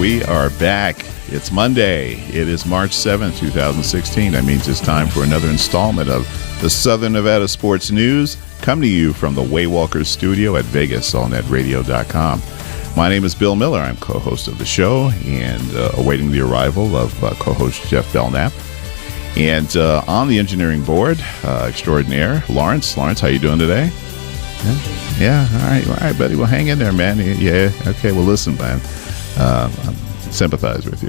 We are back. It's Monday. It is March 7th, 2016. That means it's time for another installment of the Southern Nevada Sports News, coming to you from the Waywalkers studio at VegasAllNetRadio.com. My name is Bill Miller. I'm co-host of the show and awaiting the arrival of co-host Jeff Belknap. And on the engineering board, extraordinaire, Lawrence. Lawrence, how you doing today? Yeah. All right, buddy. Well, hang in there, man. Yeah. Okay. Well, listen, man. I sympathize with you.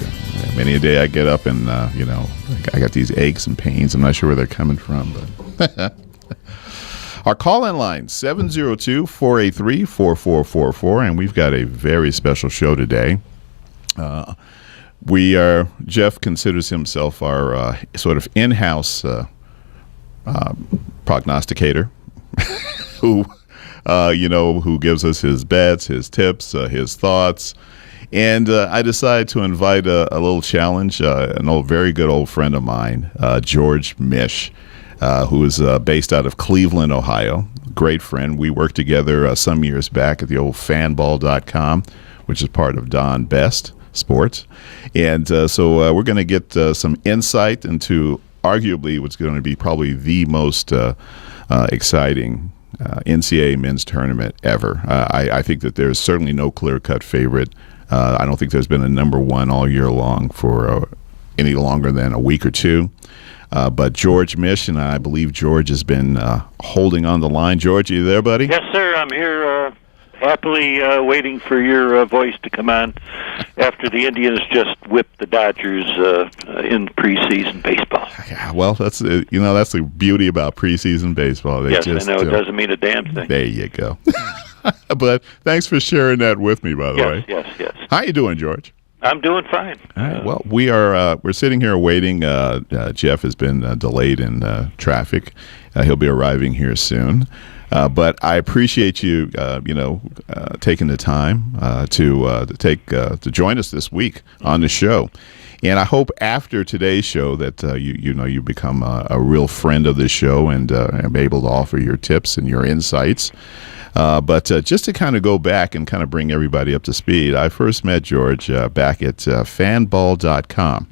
Many a day I get up and, I got these aches and pains. I'm not sure where they're coming from, but our call-in line, 702-483-4444, and we've got a very special show today. Jeff considers himself our sort of in-house prognosticator who gives us his bets, his tips, his thoughts. And I decided to invite a little challenge, an old, very good old friend of mine, George Misch, who is based out of Cleveland, Ohio. Great friend. We worked together some years back at the old fanball.com, which is part of Don Best Sports. And so we're going to get some insight into arguably what's going to be probably the most exciting NCAA men's tournament ever. I think that there's certainly no clear-cut favorite. I don't think there's been a number one all year long for any longer than a week or two. But George Misch, and I believe George has been holding on the line. George, are you there, buddy? Yes, sir. I'm here happily waiting for your voice to come on after the Indians just whipped the Dodgers in preseason baseball. Yeah, well, that's the beauty about preseason baseball. Yes, I know. It doesn't mean a damn thing. There you go. But thanks for sharing that with me, by the way. Yes. How you doing, George? I'm doing fine. All right. Well, we're sitting here waiting. Jeff has been delayed in traffic. He'll be arriving here soon. But I appreciate you, taking the time to join us this week on the show. And I hope after today's show that you become a real friend of this show and am able to offer your tips and your insights. But just to kind of go back and kind of bring everybody up to speed, I first met George back at fanball.com.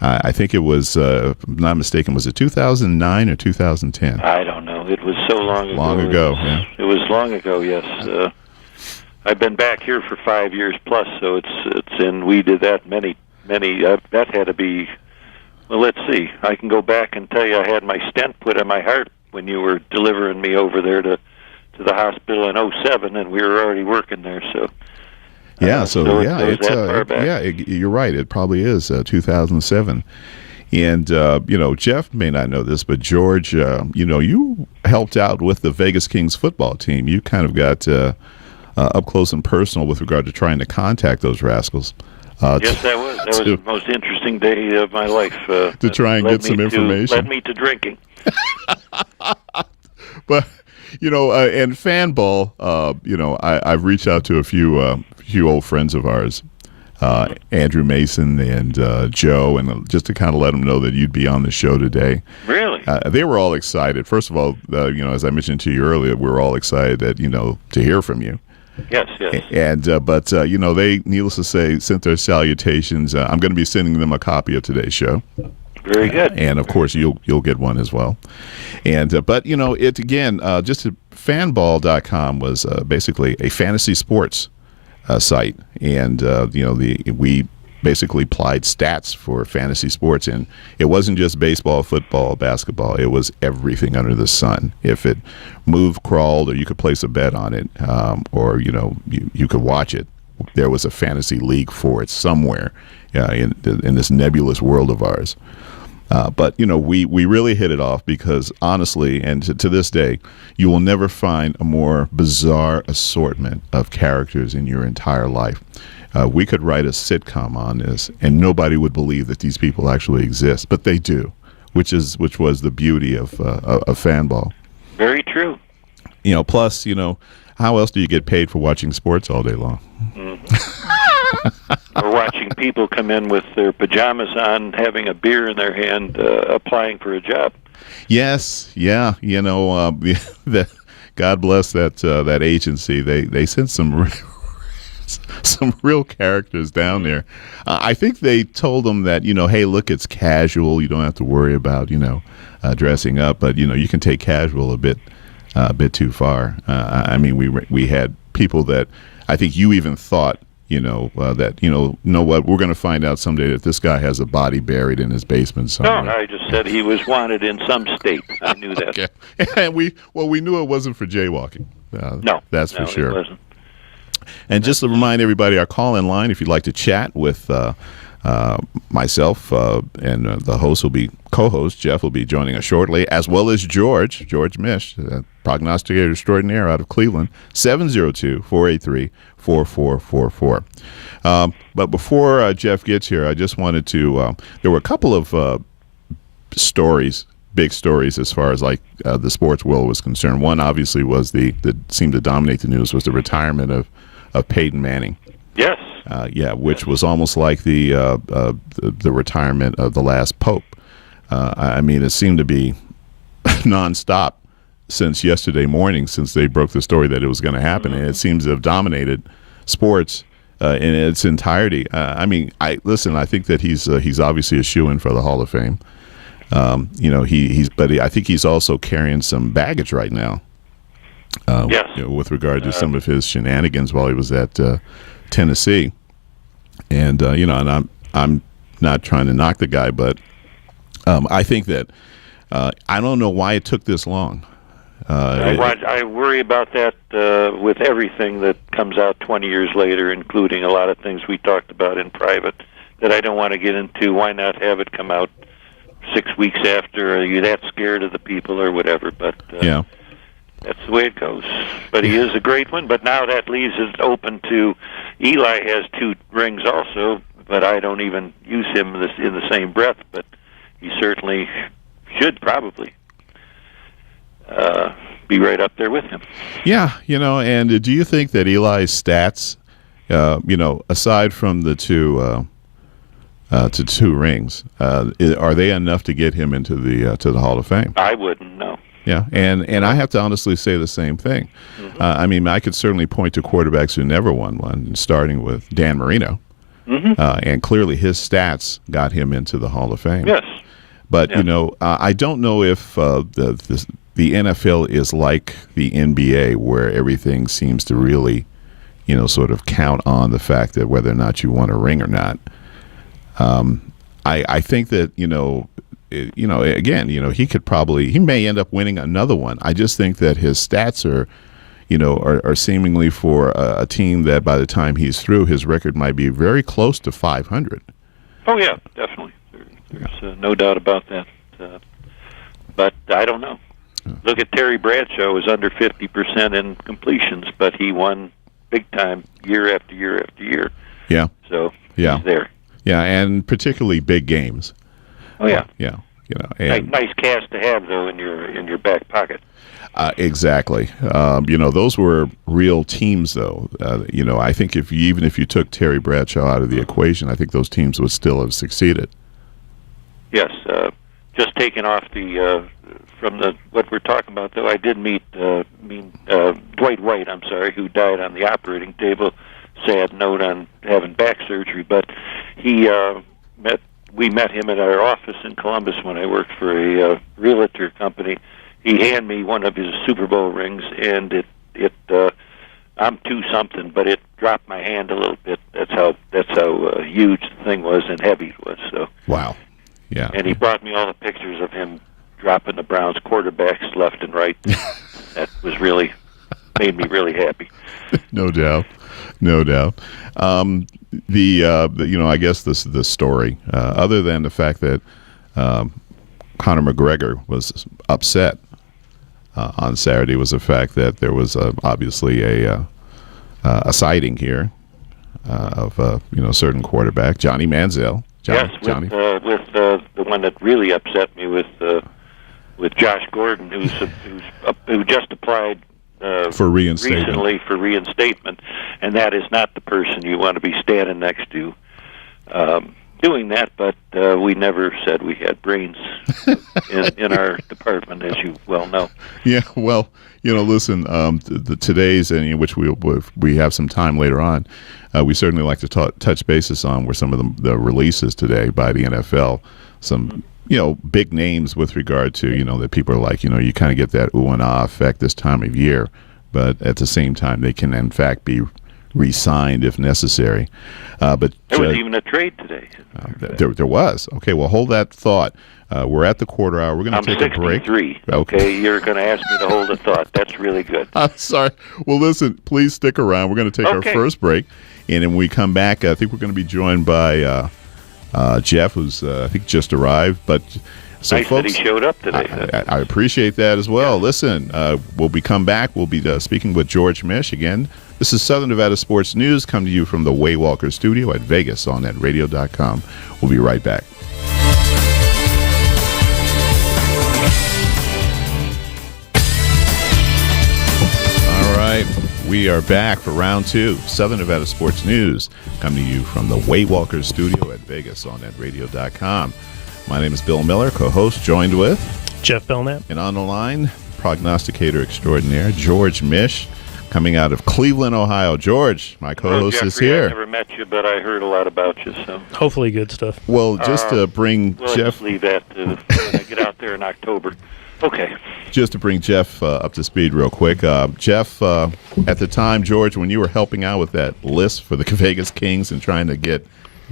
I think it was, if I'm not mistaken, was it 2009 or 2010? I don't know. It was so long ago. Long ago, It was long ago, yes. I've been back here for 5 years plus, so we did that many, that had to be, well, let's see. I can go back and tell you I had my stent put in my heart when you were delivering me over there to the hospital in 2007, and we were already working there, so. You're right. It probably is 2007. And, Jeff may not know this, but George, you helped out with the Vegas Kings football team. You kind of got up close and personal with regard to trying to contact those rascals. Yes, that was the most interesting day of my life. To try and get some information. Led me to drinking. But, and Fanball, I've reached out to a few old friends of ours, Andrew Mason and Joe, and just to kind of let them know that you'd be on the show today. Really? They were all excited. First of all, as I mentioned to you earlier, we were all excited that, to hear from you. Yes. And they, needless to say, sent their salutations. I'm going to be sending them a copy of today's show. Very good. And of course, you'll get one as well. And it again, just fanball.com was basically a fantasy sports site, and we basically applied stats for fantasy sports, and it wasn't just baseball, football, basketball. It was everything under the sun. If it moved, crawled, or you could place a bet on it, or you could watch it, there was a fantasy league for it somewhere in this nebulous world of ours. But we really hit it off because honestly, and to this day, you will never find a more bizarre assortment of characters in your entire life. We could write a sitcom on this, and nobody would believe that these people actually exist, but they do, which was the beauty of Fanball. Very true. Plus, how else do you get paid for watching sports all day long? Or watching people come in with their pajamas on, having a beer in their hand, applying for a job. Yes, yeah. God bless that agency. They sent some some real characters down there. I think they told them that, hey, look, it's casual. You don't have to worry about, dressing up, but you can take casual a bit too far. I mean, we had people that I think you even thought, that know what, we're going to find out someday that this guy has a body buried in his basement somewhere. No, I just said he was wanted in some state. I knew that. Okay. And we knew it wasn't for jaywalking. No, that's for sure. It wasn't. And just to remind everybody, our call-in line, if you'd like to chat with myself and the co-host, Jeff, will be joining us shortly, as well as George Misch, prognosticator extraordinaire out of Cleveland, 702-483-4444. But before Jeff gets here, I just wanted to, there were a couple of big stories as far as the sports world was concerned. One obviously was that seemed to dominate the news was the retirement of Peyton Manning. Yes. Which was almost like the retirement of the last pope. I mean, it seemed to be nonstop since yesterday morning, since they broke the story that it was going to happen, and it seems to have dominated sports in its entirety. I mean, I think that he's obviously a shoo-in for the Hall of Fame. But I think he's also carrying some baggage right now. Yes. With regard to some of his shenanigans while he was at Tennessee, and and I'm not trying to knock the guy, but I think that I don't know why it took this long. I worry about that with everything that comes out 20 years later, including a lot of things we talked about in private that I don't want to get into. Why not have it come out 6 weeks after? Are you that scared of the people or whatever? But yeah. That's the way it goes. But he is a great one. But now that leaves it open to Eli has 2 rings also, but I don't even use him in the same breath. But he certainly should probably be right up there with him. Yeah, and do you think that Eli's stats, aside from the two rings, are they enough to get him into the Hall of Fame? I wouldn't, no. Yeah, and I have to honestly say the same thing. Mm-hmm. I mean, I could certainly point to quarterbacks who never won one, starting with Dan Marino. Mm-hmm. And clearly his stats got him into the Hall of Fame. Yes. But, I don't know if the NFL is like the NBA, where everything seems to really, sort of count on the fact that whether or not you won a ring or not. I think that, again, he may end up winning another one. I just think that his stats are seemingly for a team that by the time he's through, his record might be very close to 500. Oh, yeah, definitely. There's no doubt about that. But I don't know. Look at Terry Bradshaw, was under 50% in completions, but he won big time year after year after year. Yeah. So he's there. Yeah, and particularly big games. Oh yeah, yeah. Nice cash to have though in your back pocket. Exactly. Those were real teams though. I think if you took Terry Bradshaw out of the equation, I think those teams would still have succeeded. Yes. Just taking off from what we're talking about though, I did meet Dwight White. I'm sorry, who died on the operating table. Sad note on having back surgery, but we met him at our office in Columbus when I worked for a realtor company. He handed me one of his Super Bowl rings, and I'm 2-something, but it dropped my hand a little bit. That's how huge the thing was and heavy it was. So wow, yeah. And he brought me all the pictures of him dropping the Browns quarterbacks left and right. That was made me really happy. No doubt. I guess the story, other than the fact that Conor McGregor was upset on Saturday, was the fact that there was obviously a sighting here of a certain quarterback, Johnny Manziel. Yes, with the one that really upset me with Josh Gordon, who just applied. For reinstatement. Recently for reinstatement, and that is not the person you want to be standing next to. doing that, but we never said we had brains in our department, as you well know. Yeah, well, listen, today's, and which we have some time later on, we certainly like to touch basis on where some of the releases today by the NFL, some big names with regard to that people are like, you kind of get that ooh and ah effect this time of year, but at the same time they can in fact be re-signed if necessary. But there was even a trade today. There was. Okay, well, hold that thought. We're at the quarter hour. We're going to take a break. I'm 63. Okay, you're going to ask me to hold a thought. That's really good. I'm sorry. Well, listen, please stick around. We're going to take our first break, and when we come back, I think we're going to be joined by Jeff, who's I think just arrived. But so, nice folks, that he showed up today. I appreciate that as well. Yeah. Listen, when we come back, we'll be speaking with George Misch again. This is Southern Nevada Sports News, coming to you from the Waywalker Studio at VegasOnNetRadio.com. We'll be right back. All right, we are back for round two. Southern Nevada Sports News, coming to you from the Waywalker Studio at VegasOnNetRadio.com. My name is Bill Miller, co-host, joined with Jeff Belknap. And on the line, prognosticator extraordinaire, George Misch, coming out of Cleveland, Ohio. George, my co-host, is here. I never met you, but I heard a lot about you. So hopefully good stuff. Well, just to bring Jeff... Just leave that when I get out there in October. Okay. Just to bring Jeff up to speed real quick. Jeff, at the time, George, when you were helping out with that list for the Vegas Kings and trying to get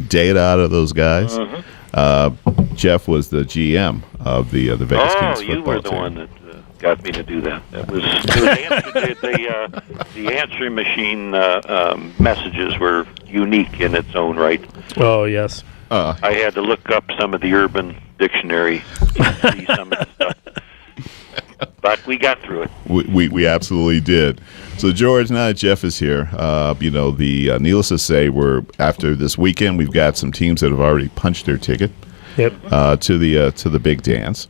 data out of those guys, Jeff was the GM of the Vegas Kings football team. Oh, you were the one that got me to do that. It was the answering machine messages were unique in its own right. Oh, yes. I had to look up some of the Urban Dictionary to see some of the stuff. But we got through it. We absolutely did. So, George, now that Jeff is here, needless to say, after this weekend, we've got some teams that have already punched their ticket to the big dance.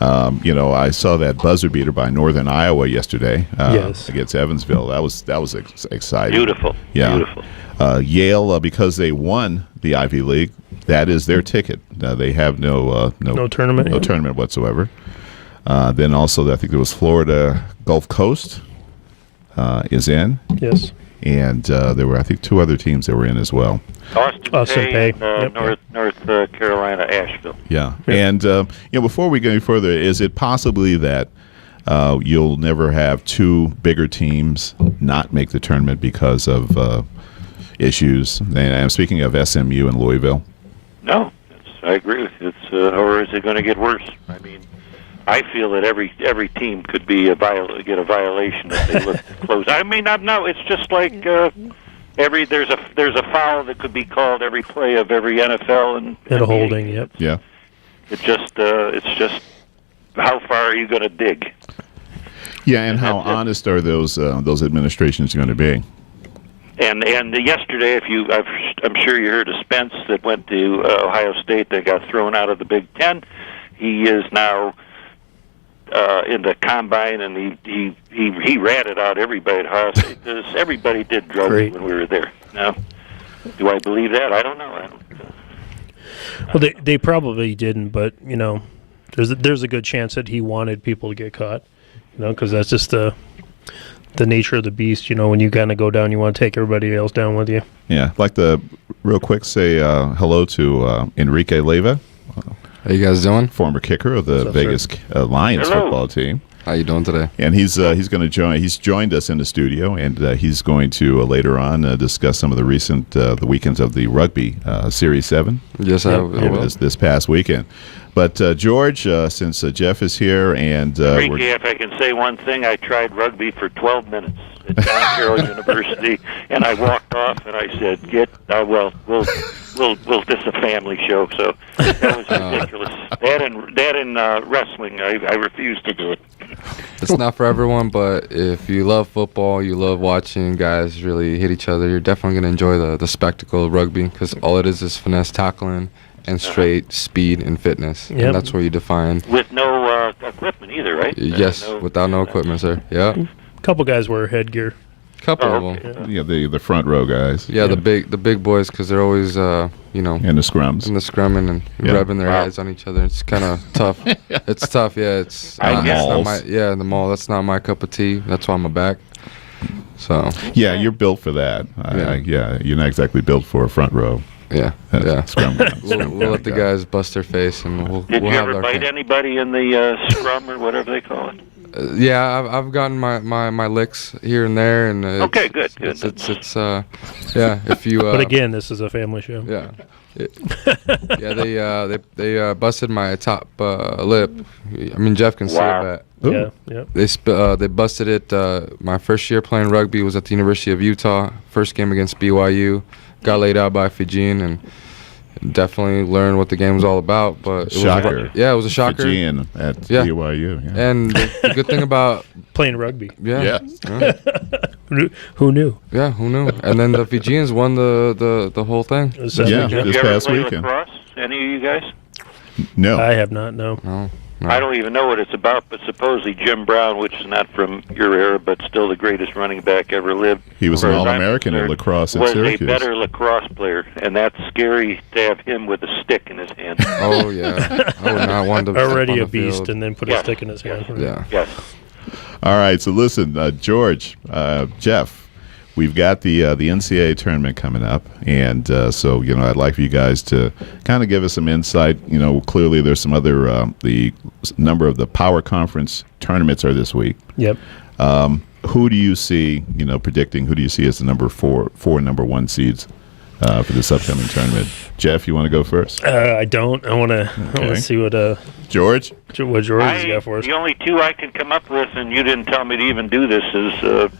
I saw that buzzer beater by Northern Iowa yesterday against Evansville. That was exciting. Beautiful. Yeah. Beautiful. Yale, because they won the Ivy League, that is their ticket. They have no tournament. No tournament whatsoever. Then also, I think there was Florida Gulf Coast is in. Yes. And there were, I think, two other teams that were in as well. Austin Pay. North Carolina, Asheville. Yeah. And before we go any further, is it possibly that you'll never have two bigger teams not make the tournament because of issues? And I'm speaking of SMU and Louisville. No, I agree with you. Or is it going to get worse? I mean, I feel that every team could be get a violation if they look close. I mean, no, it's just like there's a foul that could be called every play of every NFL and a holding. Yep. Yeah. It's just how far are you going to dig? Yeah, and how honest are those administrations going to be? And yesterday, I'm sure you heard of Spence that went to Ohio State that got thrown out of the Big Ten. He is now in the combine, and he ratted out everybody at Ohio State because everybody did drugs when we were there. Now, do I believe that? I don't know. Well, they probably didn't, but there's a good chance that he wanted people to get caught, because that's just the nature of the beast. When you kind of go down, you want to take everybody else down with you. Yeah, I'd like to real quick say hello to Enrique Leyva. How you guys doing? Former kicker of the Vegas Lions football team. How you doing today? And he's going to join. He's joined us in the studio, and he's going to later on discuss some of the recent the weekends of the Rugby Series 7. Yes, I will. This past weekend. But George, since Jeff is here, and Enrique, if I can say one thing, I tried rugby for 12 minutes at John Carroll University, and I walked off, and I said, we'll this is a family show, so that was ridiculous. That and wrestling, I refuse to do it. It's not for everyone, but if you love football, you love watching guys really hit each other, you're definitely going to enjoy the spectacle of rugby, because all it is finesse tackling and straight speed and fitness. Yep. And that's where you define. With no equipment either, right? Yes, without no equipment, sir. Yeah. A couple guys wear headgear. Couple of them. Yeah, the front row guys. Yeah, the big boys, because they're always in the scrums. In the scrumming and rubbing their heads on each other. It's kind of tough. It's tough. Yeah, it's in the mall. That's not my cup of tea. That's why I'm a back. So. Yeah, you're built for that. You're not exactly built for a front row. Yeah, Scrum. We'll let the guys bust their face, and we'll Did you have ever bite anybody in the scrum or whatever they call it? Yeah, I've gotten my licks here and there, and okay, good. It's if you. But again, this is a family show. Yeah. They busted my top lip. I mean, Jeff can see that. Yeah. They busted it. My first year playing rugby was at the University of Utah. First game against BYU, got laid out by Fijian, and definitely learned what the game was all about. But shocker. It was a shocker. Fijian at BYU. Yeah. And the good thing about playing rugby. Yeah. Who knew? Yeah, who knew? And then the Fijians won the whole thing. This you past ever weekend. Lacrosse? Any of you guys? No. I have not. No. I don't even know what it's about, but supposedly Jim Brown, which is not from your era, but still the greatest running back ever lived. He was an All-American in lacrosse at Syracuse. Was a better lacrosse player, and that's scary to have him with a stick in his hand. Oh, yeah. I would not want to already a beast field. And then put a stick in his hand. Yeah. Yes. All right, so listen, George, Jeff, we've got the NCAA tournament coming up, and so I'd like for you guys to kind of give us some insight. Clearly there's some other the number of the Power Conference tournaments are this week. Yep. Who do you see? Predicting who do you see as the number four number one seeds for this upcoming tournament? Jeff, you want to go first? I don't. I want to see what George. What George got for us. The only two I can come up with, and you didn't tell me to even do this, is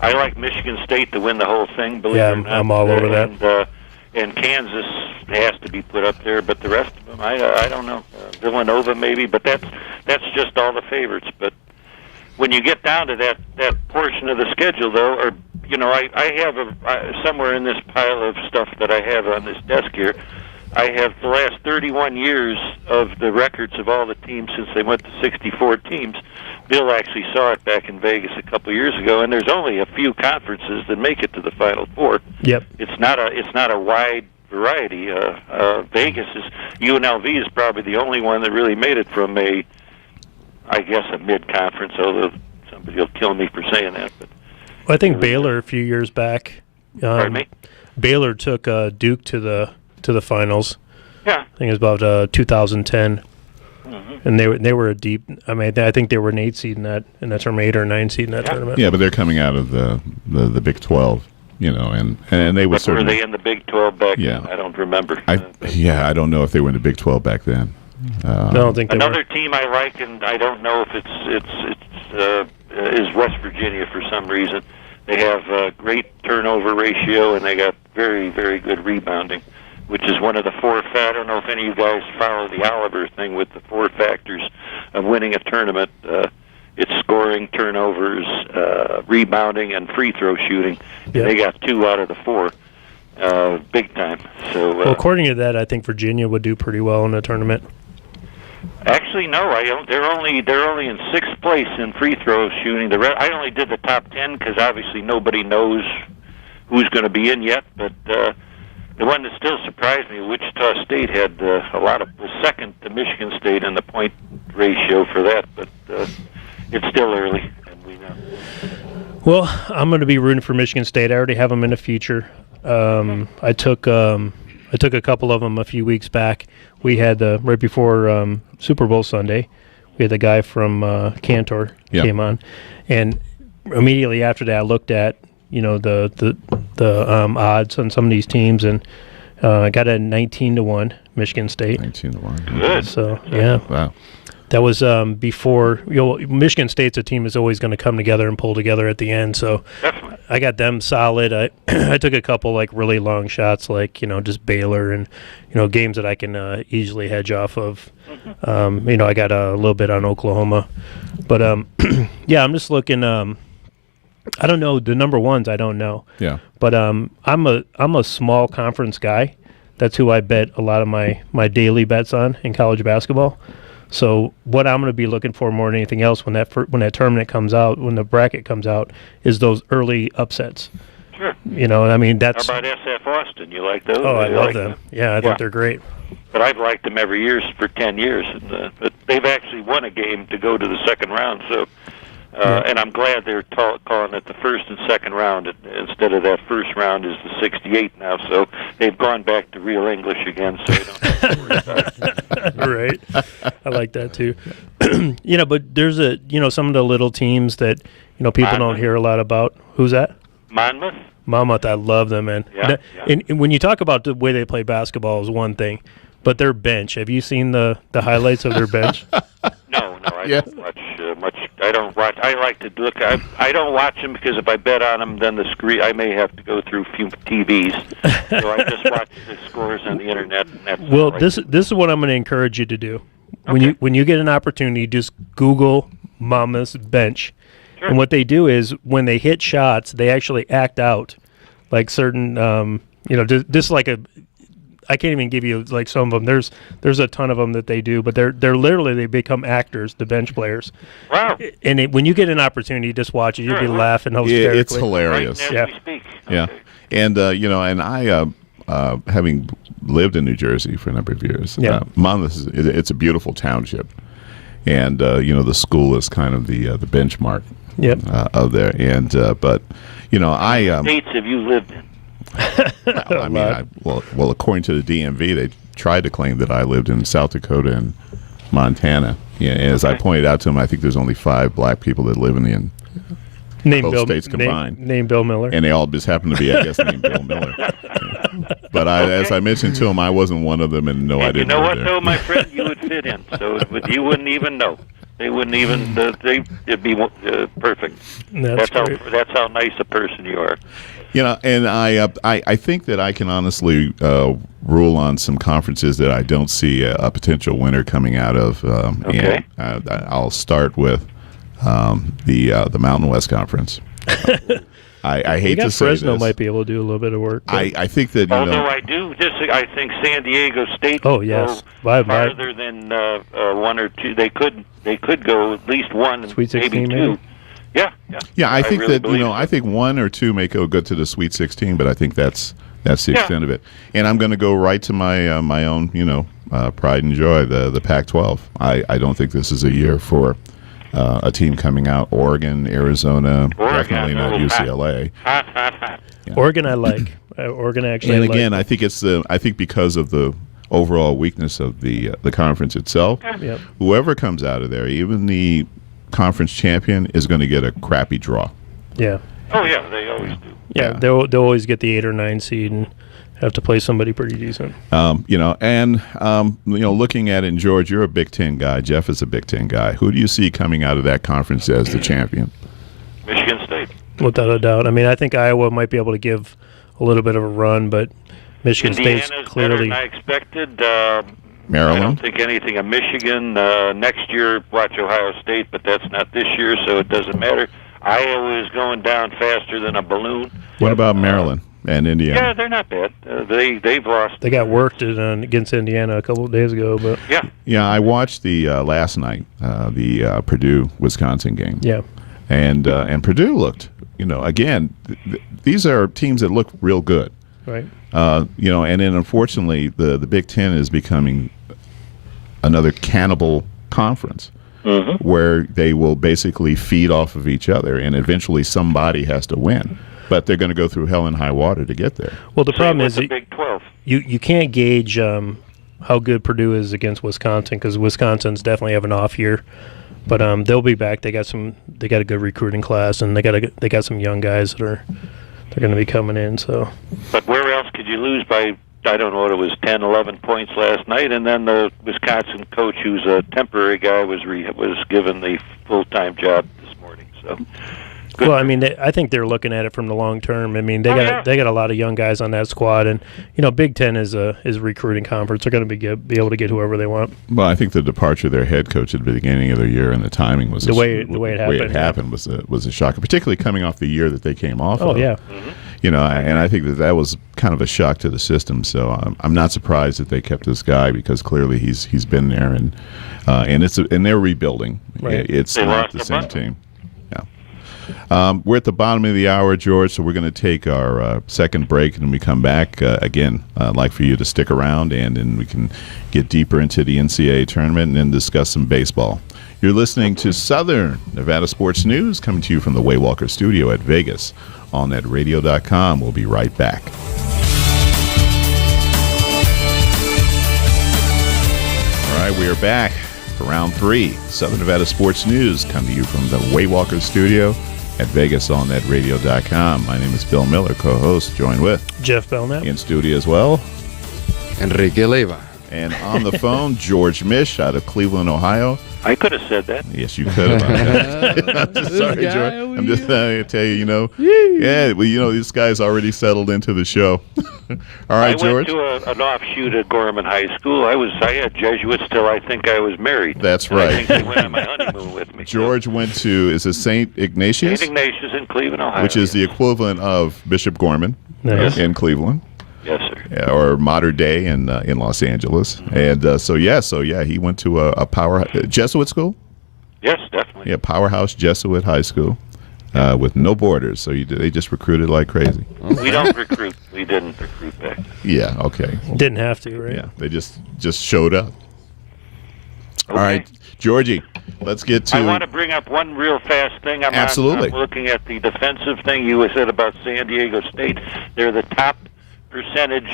I like Michigan State to win the whole thing. Believe it or not. I'm all over that. And Kansas has to be put up there, but the rest of them, I don't know. Villanova maybe, but that's just all the favorites. But when you get down to that portion of the schedule, though, or I have somewhere in this pile of stuff that I have on this desk here, I have the last 31 years of the records of all the teams since they went to 64 teams. Bill actually saw it back in Vegas a couple of years ago, and there's only a few conferences that make it to the Final Four. Yep. It's not a wide variety. Vegas UNLV is probably the only one that really made it from a mid-conference, although somebody will kill me for saying that. But I think Baylor a few years back. Pardon me? Baylor took Duke to the finals. Yeah. I think it was about 2010. Mm-hmm. And they were a deep. I mean, I think they were an 8 seed in that tournament, 8 or 9 seed in that tournament. Yeah, but they're coming out of the Big 12, and they would certainly. Were they in the Big 12 back then? I don't remember. I don't know if they were in the Big 12 back then. No, I don't think they another were. Team I like, and I don't know if is West Virginia for some reason. They have a great turnover ratio, and they got very, very good rebounding, which is one of the four. I don't know if any of you guys follow the Oliver thing with the 4 factors of winning a tournament. It's scoring, turnovers, rebounding, and free throw shooting. Yeah. They got 2 out of the 4, big time. So, well, according to that, I think Virginia would do pretty well in the tournament. Actually, no. I don't. They're only in 6th place in free throw shooting. I only did the top 10 because obviously nobody knows who's going to be in yet. But the one that still surprised me, Wichita State had was second to Michigan State in the point ratio for that. But it's still early, and we know. Well, I'm going to be rooting for Michigan State. I already have them in the future. I took a couple of them a few weeks back. We had right before Super Bowl Sunday, we had the guy from Cantor came on, and immediately after that, I looked at the odds on some of these teams, and I got it at 19-1 Michigan State. 19-1. Good. So yeah. Wow. That was before. Michigan State's a team that's always going to come together and pull together at the end. So Definitely. I got them solid. I took a couple really long shots, just Baylor and games that I can easily hedge off of. I got a little bit on Oklahoma, but yeah, I'm just looking. I don't know the number ones. I don't know. Yeah. But I'm a small conference guy. That's who I bet a lot of my daily bets on in college basketball. So what I'm going to be looking for more than anything else when that tournament comes out, when the bracket comes out, is those early upsets. Sure. You know, I mean, that's... How about SF Austin? You like those? Oh, I love like them. Yeah, I think they're great. But I've liked them every year for 10 years. But they've actually won a game to go to the second round. So, and I'm glad they're calling it the first and second round instead of that first round is the 68 now. So they've gone back to real English again. So they don't have to worry about it. Right. I like that too. You know, but there's some of the little teams that people don't hear a lot about. Who's that? Monmouth, I love them, man. Yeah, and when you talk about the way they play basketball is one thing, but their bench, have you seen the highlights of their bench? No, I don't watch much. I don't watch. I like to look. I don't watch them because if I bet on them, then the screen, I may have to go through a few TVs. So I just watch the scores on the internet. And that's well, this is what I'm going to encourage you to do. Okay. When you get an opportunity, just Google Monmouth's bench. Sure. And what they do is when they hit shots, they actually act out like certain, just like I can't even give you like some of them. There's a ton of them that they do, but they're literally, they become actors, the bench players. Wow. And when you get an opportunity, just watch it. You'll be laughing hysterically. It's hilarious. Right as we speak. Yeah. Okay. And, and I, having lived in New Jersey for a number of years, Monmouth, it's a beautiful township. And, the school is kind of the benchmark of there. And, but, States have you lived in? Well, according to the DMV, they tried to claim that I lived in South Dakota and Montana. Yeah, and as I pointed out to them, I think there's only 5 black people that live in both states combined. Name Bill Miller. And they all just happen to be, I guess, named Bill Miller. Yeah. But as I mentioned to him, I wasn't one of them, and I didn't. You know what, there. though, my friend, you would fit in. So you wouldn't even know. They wouldn't even. It'd be perfect. That's how nice a person you are. And I think that I can honestly rule on some conferences that I don't see a potential winner coming out of. Okay. And I'll start with the Mountain West Conference. I hate to say Fresno this. might be able to do a little bit of work. I think that although I do I think San Diego State. Oh yes, farther than 1 or 2. They could go at least 1, Sweet 16, maybe 2. maybe? Yeah. I think really that I think 1 or 2 may go good to the Sweet 16, but I think that's the extent of it. And I'm going to go right to my my own pride and joy, the Pac-12. I don't think this is a year for a team coming out. Oregon, Arizona, definitely not UCLA. Oregon, I like. Oregon actually. And again, I think I think because of the overall weakness of the conference itself, whoever comes out of there, even the conference champion, is going to get a crappy draw. Yeah. Oh yeah, they always do. Yeah, they'll always get the 8 or 9 seed and have to play somebody pretty decent. Looking at it, and George, you're a Big Ten guy. Jeff is a Big Ten guy. Who do you see coming out of that conference as the champion? Michigan State. Without a doubt. I mean, I think Iowa might be able to give a little bit of a run, but Michigan State's clearly. Better than I expected. Maryland? I don't think anything of Michigan. Next year, watch Ohio State, but that's not this year, so it doesn't matter. Iowa is going down faster than a balloon. What about Maryland and Indiana? Yeah, they're not bad. They've lost. They got worked against Indiana a couple of days ago, but yeah. I watched the last night the Purdue-Wisconsin game. Yeah, and Purdue looked. Again, these are teams that look real good. Right. And then unfortunately, the Big Ten is becoming another cannibal conference. Mm-hmm. Where they will basically feed off of each other, and eventually somebody has to win. But they're going to go through hell and high water to get there. Well, the problem is the Big 12. You can't gauge how good Purdue is against Wisconsin, because Wisconsin's definitely have an off year. But they'll be back. They got a good recruiting class, and they got some young guys they're going to be coming in. So. But where else could you lose by? I don't know what it was, 10, 11 points last night, and then the Wisconsin coach, who's a temporary guy, was given the full-time job this morning. So, good. Well, I mean, I think they're looking at it from the long term. I mean, they got a lot of young guys on that squad, and Big Ten is a recruiting conference. They're going to be able to get whoever they want. Well, I think the departure of their head coach at the beginning of the year and the timing was the way it happened was a shocker, particularly coming off the year that they came off. Oh of. yeah. Mm-hmm. And I think that was kind of a shock to the system. So I'm not surprised that they kept this guy, because clearly he's been there, and they're rebuilding. Right. It's They not lost the a same bunch. team. Yeah. We're at the bottom of the hour, George, so we're going to take our second break, and when we come back, again, I'd like for you to stick around, and then we can get deeper into the NCAA tournament and then discuss some baseball. You're listening to Southern Nevada Sports News, coming to you from the Waywalker Studio at Vegas on netradio.com. We'll be right back. All right, we are back for round 3. Southern Nevada Sports News, come to you from the Waywalker Studio at Vegas on netradio.com. My name is Bill Miller, co-host, joined with Jeff Belknap. in studio as well. Enrique Leyva. And on the phone, George Misch out of Cleveland, Ohio. I could have said that. Yes, you could have. I'm just sorry, guy George. over I'm just here. trying to tell you, yeah, well, this guy's already settled into the show. All right, I George. went to an offshoot at Gorman High School. I had Jesuits till I think I was married. That's And I right. think they went on my honeymoon with me. George went to, is it St. Ignatius? St. Ignatius in Cleveland, Ohio. Which is the equivalent of Bishop Gorman Nice. in Cleveland. Yes, sir. Yeah, or modern day in Los Angeles. And so he went to a power Jesuit school. Yes, definitely. Yeah, powerhouse Jesuit high school with no borders. So they just recruited like crazy. We don't recruit. We didn't recruit back then. Yeah, okay. Didn't have to, right? Yeah, they just showed up. Okay. All right, Georgie, let's get to. I want to bring up one real fast thing. Absolutely. I'm looking at the defensive thing you said about San Diego State. They're the top percentage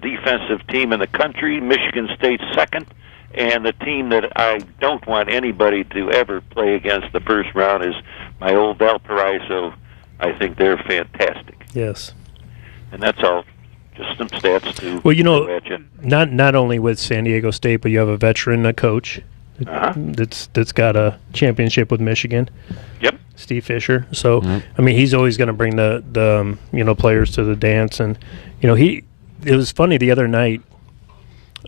defensive team in the country. Michigan State's second. And the team that I don't want anybody to ever play against the first round is my old Valparaiso. I think they're fantastic. Yes. And that's all. Just some stats to Well, throw at you. not only with San Diego State, but you have a veteran coach that's got a championship with Michigan. Yep. Steve Fisher. So I mean, he's always going to bring the players to the dance, and it was funny the other night.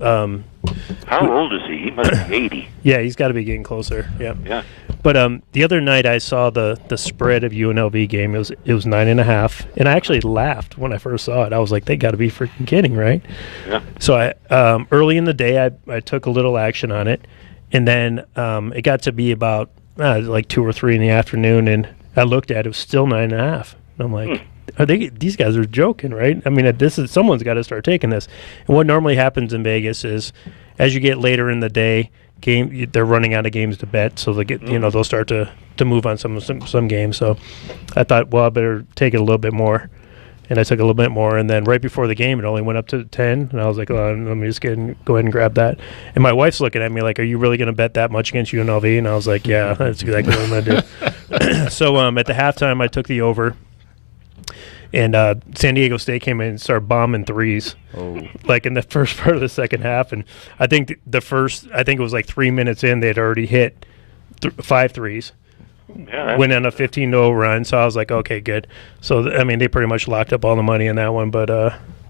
How old is he? He must be 80. Yeah, he's got to be getting closer. Yeah. Yeah. But the other night I saw the spread of UNLV game. It was 9.5, and I actually laughed when I first saw it. I was like, they got to be freaking kidding, right? Yeah. So I early in the day I took a little action on it, and then it got to be about like 2 or 3 in the afternoon, and I looked at it, it was still 9.5. And I'm like, these guys are joking, right? I mean, someone's got to start taking this. And what normally happens in Vegas is, as you get later in the day, they're running out of games to bet, so they get they'll start to move on some games. So I thought, well, I better take it a little bit more, and I took a little bit more. And then right before the game, it only went up to 10, and I was like, oh, let me just go ahead and grab that. And my wife's looking at me like, are you really going to bet that much against UNLV? And I was like, yeah, that's exactly what I'm going to do. So at the halftime, I took the over. And San Diego State came in and started bombing threes, like in the first part of the second half. And I think it was like 3 minutes in, they'd already hit 5 threes, Yeah. went on a 15-0 run. So I was like, okay, good. So, I mean, they pretty much locked up all the money in that one. But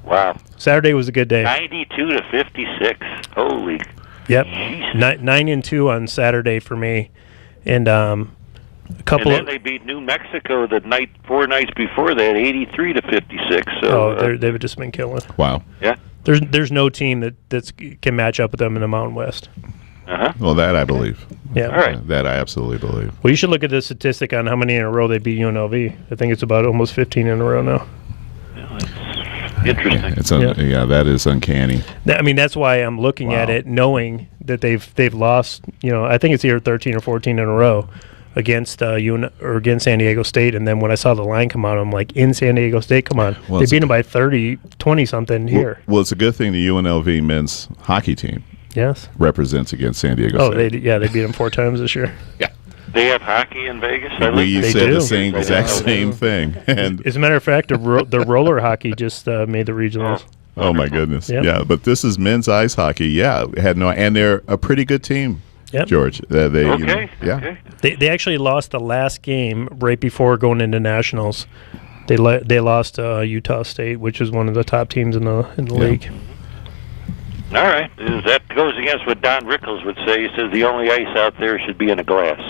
Wow. Saturday was a good day. 92 to 56. Holy. Yep. Jeez. 9-2 on Saturday for me. And a couple And then they beat New Mexico the 4 nights before that, 83 to 56. So they've just been killing. Wow. yeah. There's no team that can match up with them in the Mountain West. Uh-huh. Well, that I believe. Yeah. All right. That I absolutely believe. Well, you should look at the statistic on how many in a row they beat UNLV. I think it's about almost 15 in a row now. Well, that's interesting. That is uncanny. I mean, that's why I'm looking at Wow. it, knowing that they've lost. I think it's either 13 or 14 in a row against against San Diego State. And then when I saw the line come out, I'm like, in San Diego State, come on, Well, they it's beat them by 30, 20 something here. Well, it's a good thing the UNLV men's hockey team Yes. represents against San Diego Oh, State. they beat them 4 times this year. Yeah. They have hockey in Vegas? We They said do. the same exact same thing. And As a matter of fact, the roller hockey just made the regionals. oh my goodness. Yep. Yeah, but this is men's ice hockey. Yeah, and they're a pretty good team. Yep. George. Okay. Yeah. Okay. They actually lost the last game right before going into nationals. They lost Utah State, which is one of the top teams in the league. All right. That goes against what Don Rickles would say. He says the only ice out there should be in a glass.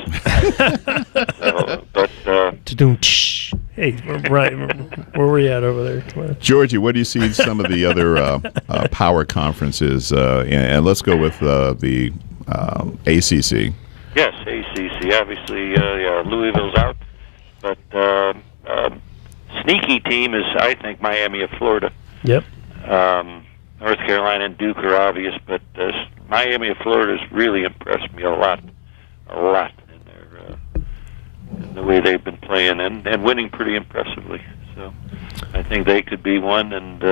Hey, right, where were we at over there? Come on. Georgie, what do you see some of the other power conferences? And let's go with the ACC. Yes, ACC. Obviously, Louisville's out, but sneaky team is, I think, Miami of Florida. Yep. North Carolina and Duke are obvious, but Miami of Florida has really impressed me a lot in the way they've been playing and winning pretty impressively. So I think they could be one. And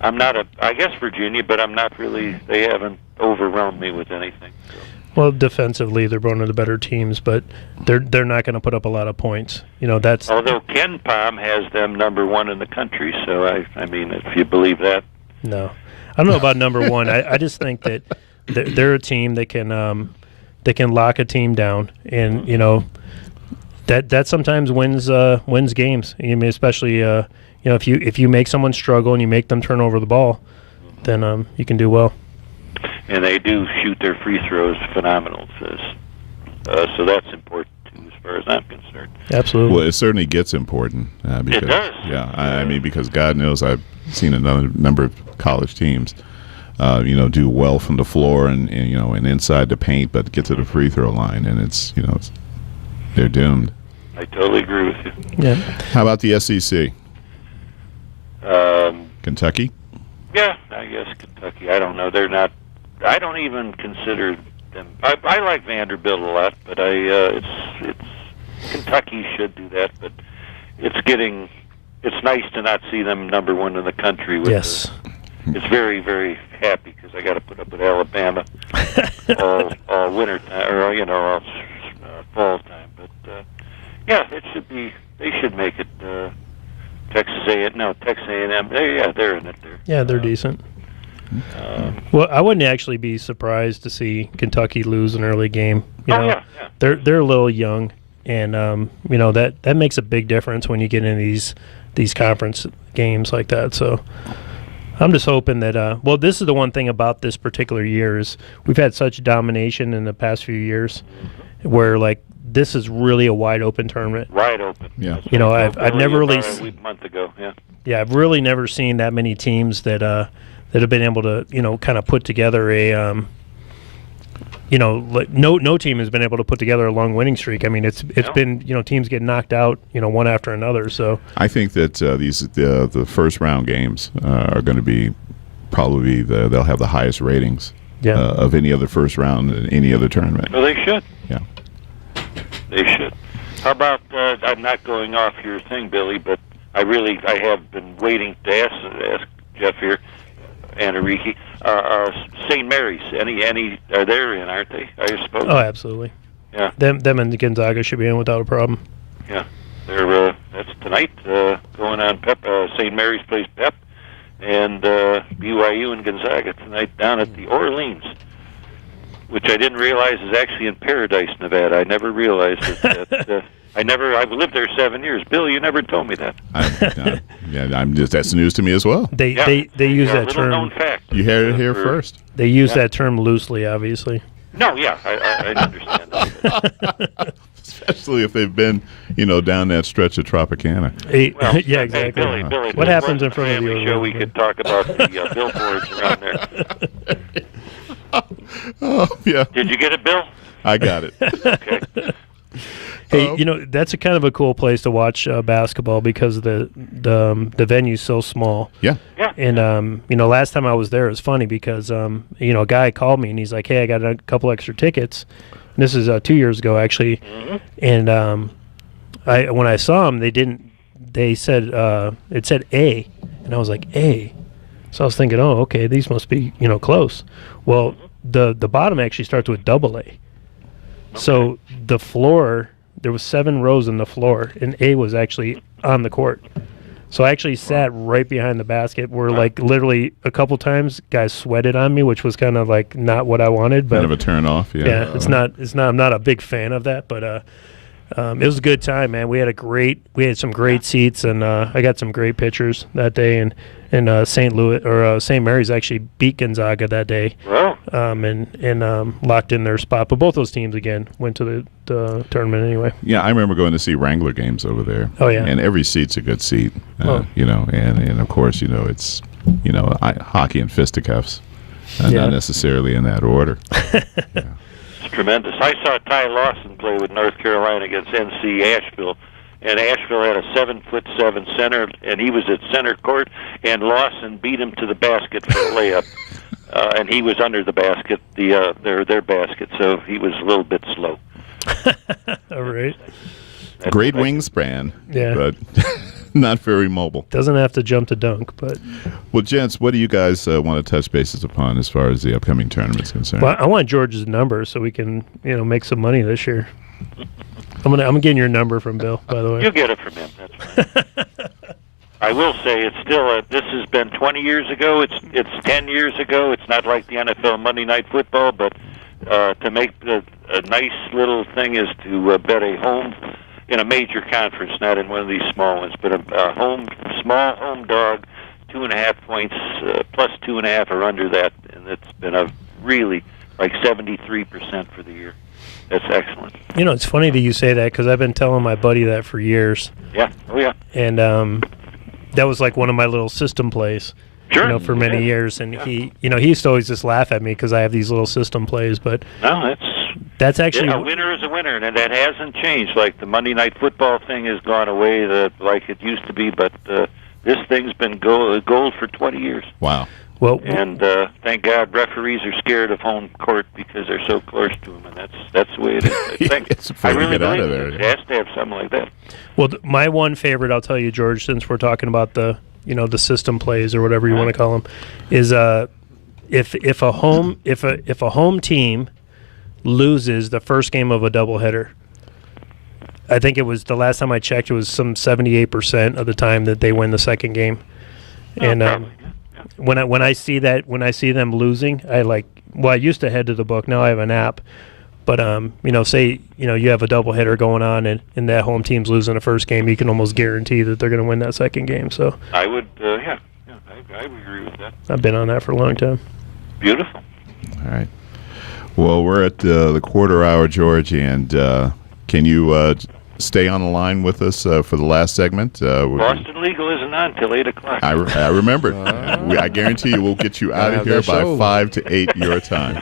I guess Virginia, but I'm not really. They haven't overwhelmed me with anything. So. Well, defensively, they're one of the better teams, but they're not going to put up a lot of points. That's. Although Ken Palm has them number one in the country, so I mean, if you believe that. No, I don't know about number one. I just think that they're a team that can lock a team down, and that sometimes wins games. I mean, especially if you make someone struggle and you make them turn over the ball, then you can do well. And they do shoot their free throws phenomenal, so that's important too, as far as I'm concerned. Absolutely. Well, it certainly gets important. Because, it does. Yeah, I mean, because God knows I've seen a number of college teams, do well from the floor and inside the paint, but get to the free throw line, and they're doomed. I totally agree with you. Yeah. How about the SEC? Kentucky? Yeah, I guess Kentucky. I don't know. They're not. I don't even consider them. I like Vanderbilt a lot, but it's Kentucky should do that. But it's nice to not see them number one in the country. Yes. It's very, very happy because I got to put up with Alabama all winter time, or all fall time. But it should be. They should make it. Texas A&M. They're in it. They're decent. Well, I wouldn't actually be surprised to see Kentucky lose an early game. They're a little young, and that makes a big difference when you get into these conference games like that. So I'm just hoping that. This is the one thing about this particular year is we've had such domination in the past few years, where this is really a wide open tournament. Wide open. Yeah. I've never really. A month ago. Yeah. Yeah, I've really never seen that many teams that have been able to kind of put together a no team has been able to put together a long winning streak. I mean, it's been teams get knocked out one after another. So I think that the first round games are going to be probably they'll have the highest ratings of any other first round in any other tournament. Well, they should. Yeah. They should. How about, I'm not going off your thing, Billy, but I have been waiting to ask Jeff here and Enrique, St. Mary's, any are they in, aren't they, I suppose? Oh, absolutely. Yeah. Them and Gonzaga should be in without a problem. Yeah. They're, that's tonight, going on Pep, St. Mary's plays Pep, and BYU and Gonzaga tonight down at the Orleans, which I didn't realize is actually in Paradise, Nevada. I never realized that. I've lived there 7 years. Bill, you never told me that. That's news to me as well. They use that term. Known fact. You heard it here first. They use that term loosely, obviously. No, I understand that. Especially if they've been, down that stretch of Tropicana. Yeah, exactly. Hey, Billy, what happens in front of the you? Show we could talk about the billboards around there. Oh, yeah. Did you get it, Bill? I got it. Okay. Hey, that's a kind of a cool place to watch basketball because the venue's so small. Yeah. Yeah. And last time I was there, it was funny because a guy called me and he's like, "Hey, I got a couple extra tickets." And this is 2 years ago actually, and when I saw him, they said it said A, and I was like A, so I was thinking, oh, okay, these must be close. Well, the bottom actually starts with double A. Okay. So the floor, there was 7 rows in the floor, and A was actually on the court. So I actually sat right behind the basket where, literally a couple times guys sweated on me, which was kind of not what I wanted. But kind of a turn off, yeah. Yeah, it's not. I'm not a big fan of that, but It was a good time, man. We had some great seats, and I got some great pictures that day. And St. Louis or St. Mary's actually beat Gonzaga that day. Wow. And locked in their spot. But both those teams again went to the tournament anyway. Yeah, I remember going to see Wrangler games over there. Oh yeah. And every seat's a good seat. You know, and of course, you know, it's hockey and fisticuffs, not necessarily in that order. Yeah. It's tremendous. I saw Ty Lawson play with North Carolina against NC Asheville. And Asheville had a 7'7" center, and he was at center court, and Lawson beat him to the basket for a layup. And he was under the basket, their basket, so he was a little bit slow. All right. Great wingspan, yeah, but not very mobile. Doesn't have to jump to dunk, but. Well, gents, what do you guys want to touch bases upon as far as the upcoming tournament's concerned? Well, I want George's number so we can, make some money this year. I'm getting your number from Bill, by the way. You get it from him. That's fine. I will say it's still this has been 20 years ago. It's 10 years ago. It's not like the NFL Monday Night Football, but to make a nice little thing is to bet a home in a major conference, not in one of these small ones, but a small home dog, 2.5 points plus 2.5 or under that, and it's been a really like 73% for the year. That's excellent. It's funny that you say that because I've been telling my buddy that for years. Yeah. Oh, yeah. And that was like one of my little system plays, sure. For many years. And he used to always just laugh at me because I have these little system plays. But no, that's actually a winner is a winner, and that hasn't changed. Like the Monday Night Football thing has gone away, like it used to be. But this thing's been gold for 20 years. Wow. Well, and thank God referees are scared of home court because they're so close to them, and that's the way it is. I really believe it has to have something like that. Well, my one favorite, I'll tell you, George, since we're talking about the the system plays or whatever you want to call them, is if a home team loses the first game of a doubleheader. I think it was the last time I checked, it was some 78% of the time that they win the second game, and. When I see them losing, I used to head to the book. Now I have an app, but say you have a doubleheader going on and that home team's losing the first game, you can almost guarantee that they're going to win that second game. So I would, I would agree with that. I've been on that for a long time. Beautiful. All right. Well, we're at the quarter hour, George, and can you stay on the line with us for the last segment? Boston Legal isn't on until 8 o'clock. I remember. I guarantee you we'll get you out of here by 5 to 8 your time.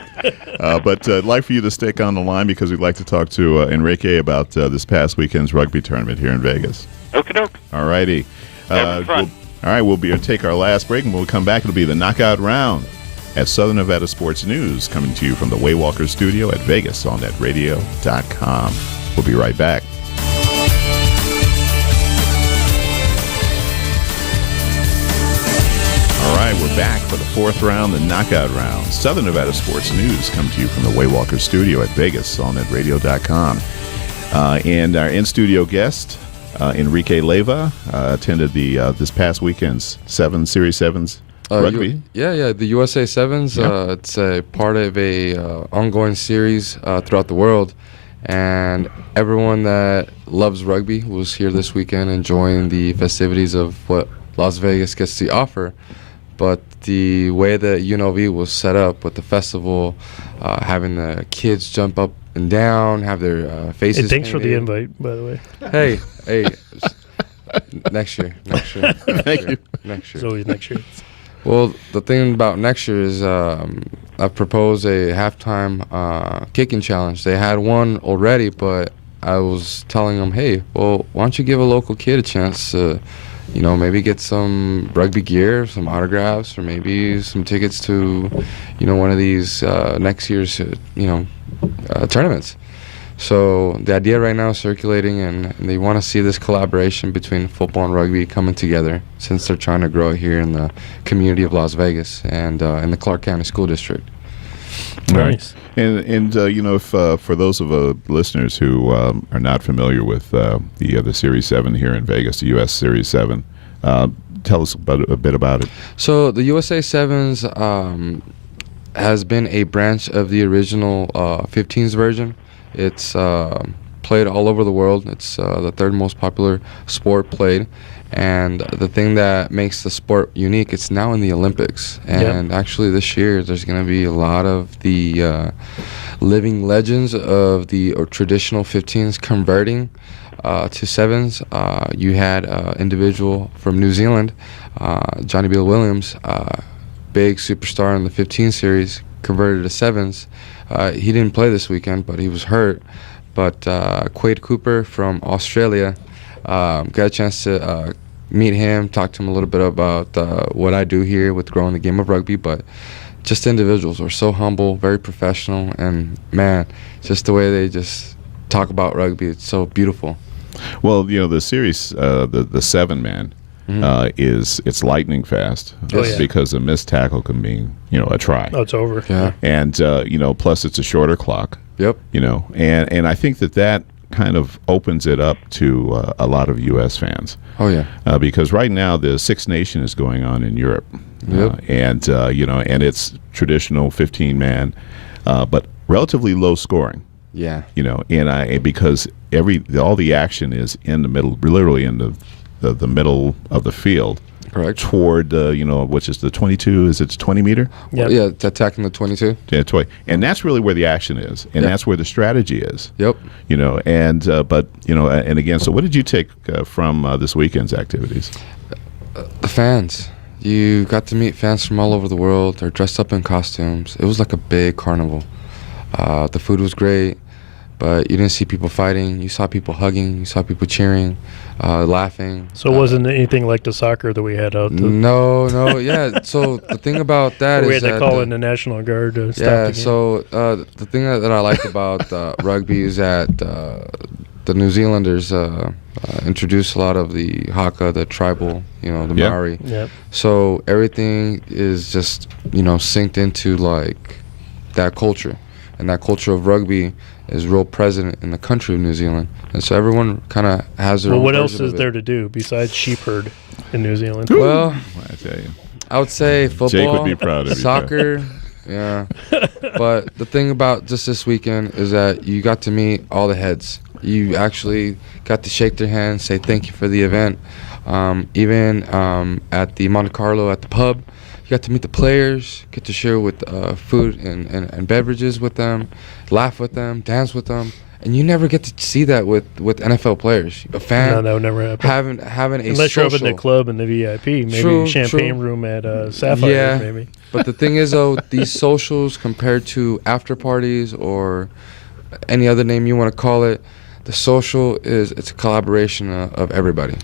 But I'd like for you to stick on the line because we'd like to talk to Enrique about this past weekend's rugby tournament here in Vegas. Okie doke. All righty. Fun. All right, we'll take our last break, and when we come back, it'll be the knockout round at Southern Nevada Sports News, coming to you from the Waywalker studio at VegasOnNetRadio.com. We'll be right back. All right, we're back for the fourth round, the knockout round. Southern Nevada Sports News come to you from the Waywalker studio at VegasOnNetRadio.com. And our in-studio guest, Enrique Leyva, attended this past weekend's Series Sevens rugby. The USA Sevens. Yeah. It's a part of a ongoing series throughout the world. And everyone that loves rugby was here this weekend enjoying the festivities of what Las Vegas gets to offer. But the way that UNLV was set up with the festival, having the kids jump up and down, have their faces Hey, thanks painted. for the invite, by the way. Hey, next year. Thank you. Next year. It's always next year. Well, the thing about next year is I've proposed a halftime kicking challenge. They had one already, but I was telling them, hey, well, why don't you give a local kid a chance to, maybe get some rugby gear, some autographs, or maybe some tickets to, one of these next year's, tournaments. So the idea right now is circulating, and they want to see this collaboration between football and rugby coming together since they're trying to grow it here in the community of Las Vegas and in the Clark County School District. Nice. And if for those of listeners who are not familiar with the Series 7 here in Vegas, the US Series 7, tell us a bit about it. So the USA Sevens has been a branch of the original 15s version. It's played all over the world. It's the third most popular sport played. And the thing that makes the sport unique, it's now in the Olympics. And actually this year there's going to be a lot of the living legends of the traditional 15s converting to 7s. You had an individual from New Zealand, Johnny Bill Williams, big superstar in the 15 series, converted to 7s. He didn't play this weekend, but he was hurt. But Quade Cooper from Australia, got a chance to meet him, talk to him a little bit about what I do here with growing the game of rugby. But just individuals are so humble, very professional, and man, just the way they just talk about rugby, it's so beautiful. Well, the series, the 7-man, it's lightning fast because a missed tackle can mean a try. Oh, it's over. Yeah. And plus it's a shorter clock. Yep. And I think that kind of opens it up to a lot of U.S. fans. Oh yeah. Because right now the Six Nation is going on in Europe. Yep. And it's traditional 15-man, but relatively low scoring. Yeah. And because all the action is in the middle, literally in the middle of the field. Correct. Toward which is the 22? Is it 20 meter? Yep. Yeah, it's attacking the 22. Yeah, 20. And that's really where the action is, and that's where the strategy is. Yep. And again, so what did you take from this weekend's activities? The fans. You got to meet fans from all over the world. They're dressed up in costumes. It was like a big carnival. The food was great, but you didn't see people fighting. You saw people hugging. You saw people cheering, laughing. So it wasn't anything like the soccer that we had out there? No, yeah. So the thing about that is we had to that call in the National Guard to stop the game. So the thing that I like about rugby is that the New Zealanders introduced a lot of the Haka, the tribal, the Maori. Yep. So everything is just synced into like that culture, and that culture of rugby is real present in the country of New Zealand, and so everyone kind of has their own what else version is of it. there to do besides sheep herd in New Zealand? Well, I tell you, I would say football, Jake would be proud of you. soccer, yeah. But the thing about just this weekend is that you got to meet all the heads. You actually got to shake their hands, say thank you for the event. Even at the Monte Carlo at the pub, you got to meet the players, get to share with food and beverages with them, laugh with them, dance with them. And you never get to see that with NFL players. A fan, No, that would never happen. having a Unless social. you're up in the club in the VIP, maybe True, champagne true. room at Sapphire, Yeah. maybe. But the thing is, though, these socials compared to after parties or any other name you want to call it, the social it's a collaboration of everybody.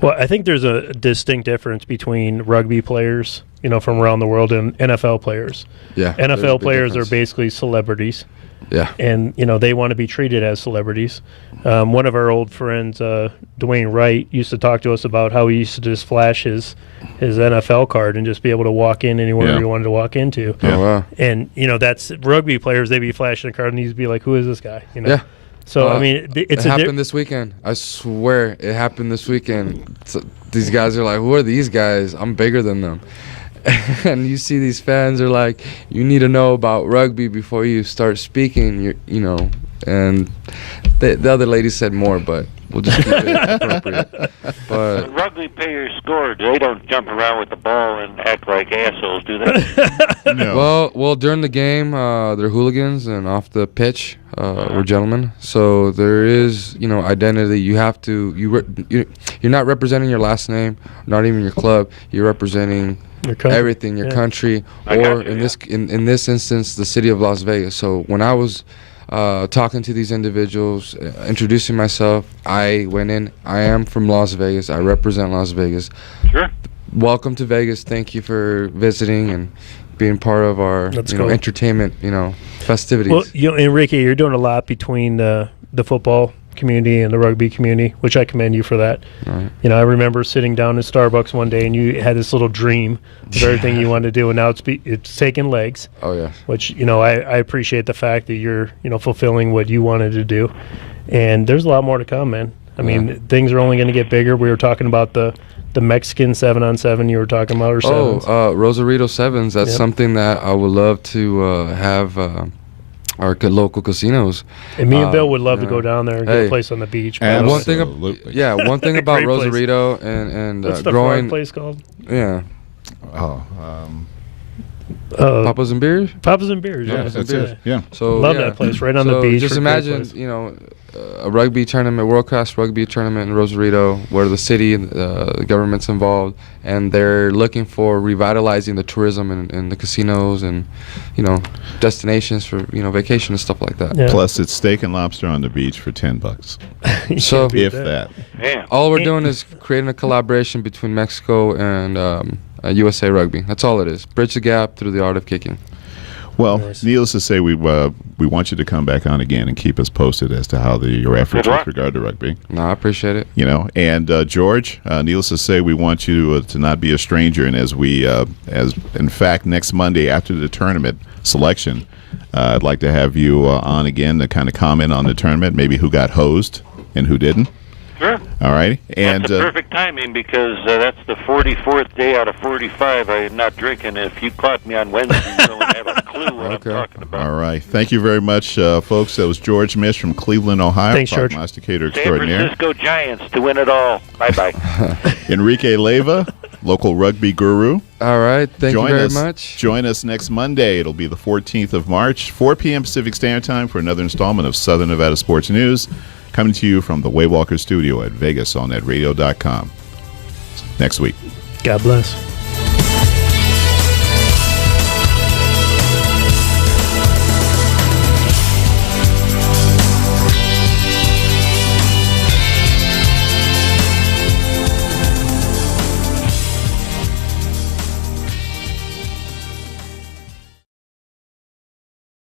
Well, I think there's a distinct difference between rugby players, from around the world, and NFL players. Yeah. there's a NFL big players difference. are basically celebrities, Yeah. and they want to be treated as celebrities. One of our old friends, Dwayne Wright, used to talk to us about how he used to just flash his NFL card and just be able to walk in anywhere he wanted to walk into. Yeah. Oh, wow. And that's rugby players. They'd be flashing a card, and he'd be like, "Who is this guy?" Yeah. So I mean, it's it happened this weekend. I swear it happened this weekend. So these guys are like, who are these guys? I'm bigger than them. And you see these fans are like, you need to know about rugby before you start speaking. And the other lady said more, but we'll just keep it appropriate. But When rugby players score, they don't jump around with the ball and act like assholes, do they? No. well, during the game, they're hooligans, and off the pitch, we're gentlemen. So there is, identity. You have to. You're not representing your last name, not even your club. You're representing Your country. everything, your country, I got or you, in this instance, the city of Las Vegas. So when I was talking to these individuals, introducing myself, I went in. I am from Las Vegas. I represent Las Vegas. Sure. Welcome to Vegas. Thank you for visiting and being part of our That's cool. entertainment, festivities. Well, Enrique, you're doing a lot between the football community and the rugby community, which I commend you for that. Right. I remember sitting down in Starbucks one day, and you had this little dream of everything you wanted to do, and now it's taking legs. Oh yeah. Which I appreciate the fact that you're fulfilling what you wanted to do, and there's a lot more to come, man. I mean, things are only going to get bigger. We were talking about the Mexican 7-on-7 you were talking about, or sevens. Rosarito Sevens. That's Yep. something that I would love to have our local casinos. And me and Bill would love to go down there and get Hey. a place on the beach. And One thing, Absolutely. one thing about Great place. Rosarito and What's the growing, frog place called? yeah, Oh, Papa's and Beers. Papa's and Beers. Yeah, Yeah, that's that's Yeah. it. Yeah. So Love yeah. that place right on the So beach. just Great imagine, place. a rugby tournament, world-class rugby tournament in Rosarito, where the city and the government's involved, and they're looking for revitalizing the tourism and the casinos and, destinations for, vacation and stuff like that. Yeah. Plus, it's steak and lobster on the beach for $10, You So- can't beat if that. Man, All we're doing is creating a collaboration between Mexico and USA Rugby. That's all it is. Bridge the gap through the art of kicking. Well, Nice. needless to say, we want you to come back on again and keep us posted as to how your efforts Good with luck. regard to rugby. No, I appreciate it. And George, needless to say, we want you to not be a stranger. And as in fact, next Monday after the tournament selection, I'd like to have you on again to kind of comment on the tournament, maybe who got hosed and who didn't. sure. All right. And That's the perfect timing because that's the 44th day out of 45 I am not drinking. If you caught me on Wednesday, you don't have a clue what Okay. I'm talking about. all right. Thank you very much, folks. That was George Misch from Cleveland, Ohio. Thanks, George. Prognosticator San extraordinaire. Francisco Giants to win it all. Bye-bye. Enrique Leyva, local rugby guru. All right. Thank you very us, much. Join us next Monday. It'll be the 14th of March, 4 p.m. Pacific Standard Time for another installment of Southern Nevada Sports News, coming to you from the Waywalker Studio at VegasOnNetRadio.com. Next week. God bless.